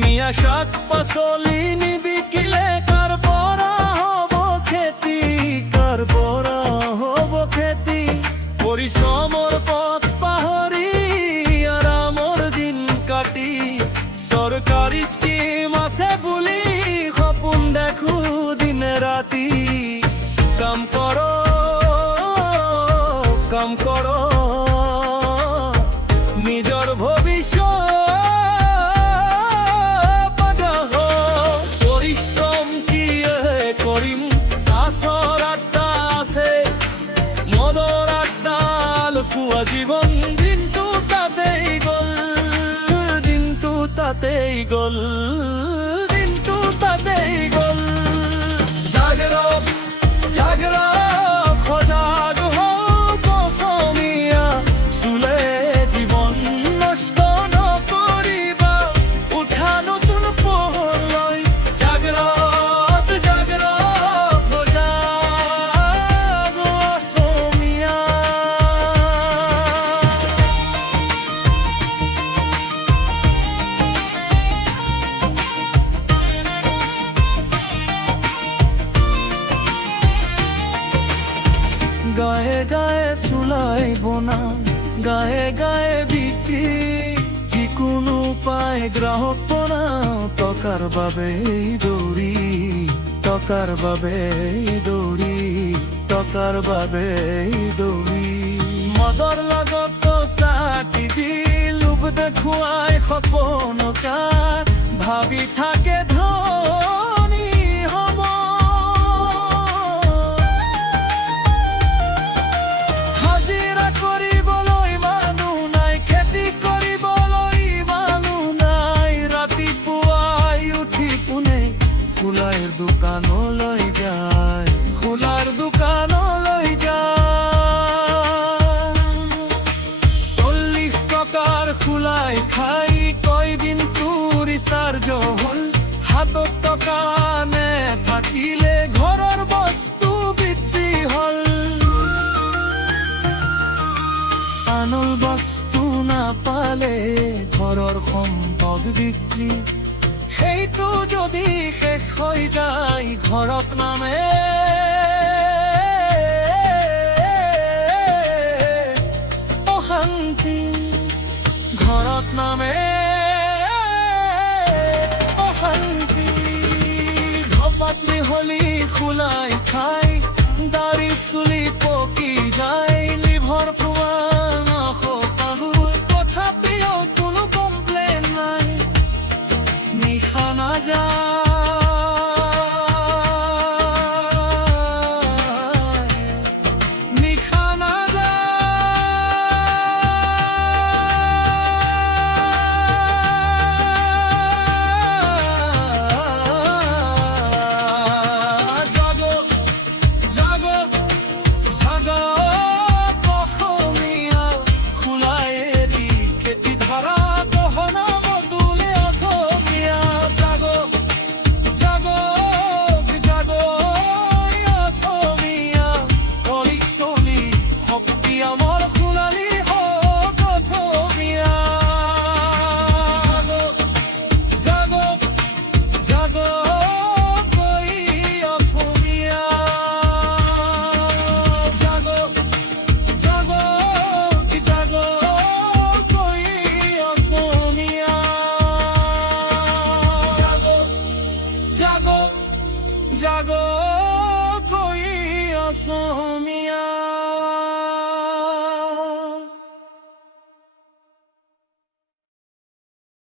মিয়া শাক পাচলি নিবিকিলে কাৰ পৰা হ'ব খেতি, কাৰ পৰা হ'ব খেতি। পৰিশ্ৰমৰ পথ পাহৰি আৰামৰ দিন কাটি চৰকাৰী স্কিম আছে বুলি সপোন দেখো দিনে ৰাতি। কাম কৰক কাম কৰক নিজৰ ভৱিষ্যত পৰিশ্ৰম কিয়ে কৰিম আচৰ আড্ডা আছে মদৰ আড্ডাল ফুৱা জীৱন দিনটো তাতেই গ'ল, দিনটো তাতেই গ'ল, দিনটো তাতেই গ'ল। জাগৰক জাগৰক সজাগ হওক অসমীয়া, চুলে জীৱন নষ্ট নকৰিবা, উঠা নতুন পোহৰ লৈ। জাগৰক জাগৰক সজাগ অসমীয়া। গায়ে গায়ে চুলাই বনা, গায়ে গায়ে বিক্ৰী, যিকোনো পায় গ্ৰাহক বনাও, টকাৰ বাবে দৌৰি, টকাৰ বাবে দৌৰি, টকাৰ বাবে দৌৰি। মদৰ লগত চাটি দি লোভ দেখুৱাই সপোনকাত ভাবি থাকে ধনী হ'ব। হাজিৰা কৰিবলৈ মানুহ নাই, খেতি কৰিবলৈ মানুহ নাই, ৰাতিপুৱাই উঠি কোনে খোলাৰ দোকানলৈ যায়, খোলাৰ দোকানলৈ যায়। 40 টকাৰ খোলাই খাই কয় দিনটো ৰিচাৰ্জ হ'ল, হাতত টকা নেথাকিলে ঘৰৰ বস্তু বৃদ্ধি হ'ল। আনল বস্তু নাপালে ঘৰৰ সম্পদ বিক্ৰী, সেইটো যদি শেষ হৈ যায় ঘৰত নামে অশান্তি, ঘৰত নামে অশান্তি। ধপাত্ৰী হলি খোলাই খাই দাড়ি চুলি পকি যায়, লিভৰ পোৱা নসপালো তথাপিও কোনো কমপ্লেইন নাই। নিশা নাযায়, নিশা নাযায়। জাগক জাগক জাগক অসমীয়া, খোলাই এৰি খেতি ধৰা গহনা বদলে অসমীয়া। জাগক জাগক জাগক অসমীয়া, তলি তলি শক্তি আমাৰ সোণালী হওক অসমীয়া। জাগক জাগক জাগক অসমীয়া, জাগক জাগক জাগক অসমীয়া। জাগক জাগক জাগক অসমীয়া।